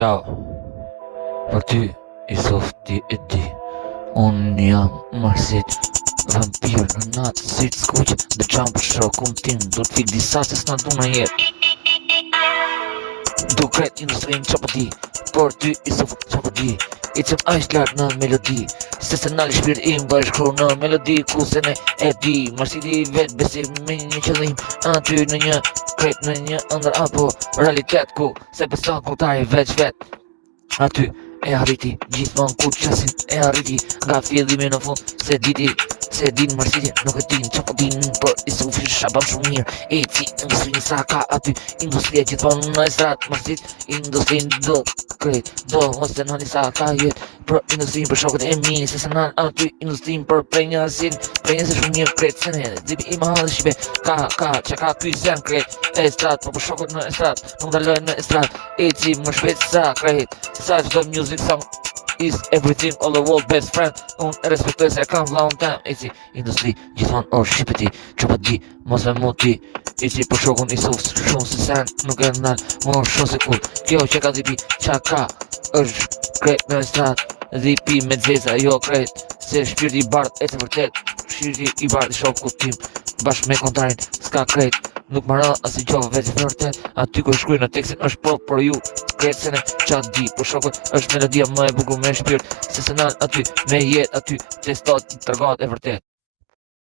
Ciao, për ty i softi e di. Unë jam marsit vampir në natë si të skuqë dhe qamë për shokun tim. Do t'fik disa se s'na du në jetë. Do kret industrinë që për di, për ty i softi që për di. I qëm ajsh lartë në melodi, se se nalë shpirt im bashkru në melodi. Ku se ne e di, marsiti vetë besim me një qëllim. Aty në një kret në një ndër apo realitet ku se beson kultari veç vet. Aty e arriti, gjithmonë kur qasin e arriti. Nga fillimi në fund se din marsiti nuk e din që po din. Për i sufi shabam shumë mirë. E ci industri sa ka aty, industria gjithmonë në estrat. Marsit industrin do krejt, do mos të nëni sa ka jet. Për industrin për shokët e mi, se se nan aty industrin për prenjasin. Prenjasin shumë mirë krejt, se ne zipi i mahal shqipe. Ka që ka kuj sen krejt estrat, për shokët në estrat, nuk dalojnë në estrat. E ci më shpet sa krejt, sa qdo music song is everything all the world best friend. Unë e respektoj se kam vllaun tem. E si industri gjithmonë orë shqipeti që pa di mos me muti. E si për shokun i suf shumë se sen nuk e ndal më shumë se kur. Kjo që ka zipi qa ka është krejt në strat. Zipi me dzeza jo krejt, se shpirti i bardh e të vërtet. Shpirti i bardh i shokut tim bashkë me kontrarin s'ka krejt. Nuk marrë asë i gjohë veç vërtet. Aty ku shkruj në tekstin është po për ju krejt se ne qa di. Për shokët është melodia më e bukur me shpirt. Se se nalë aty me jet aty testot të rgat e vërtet.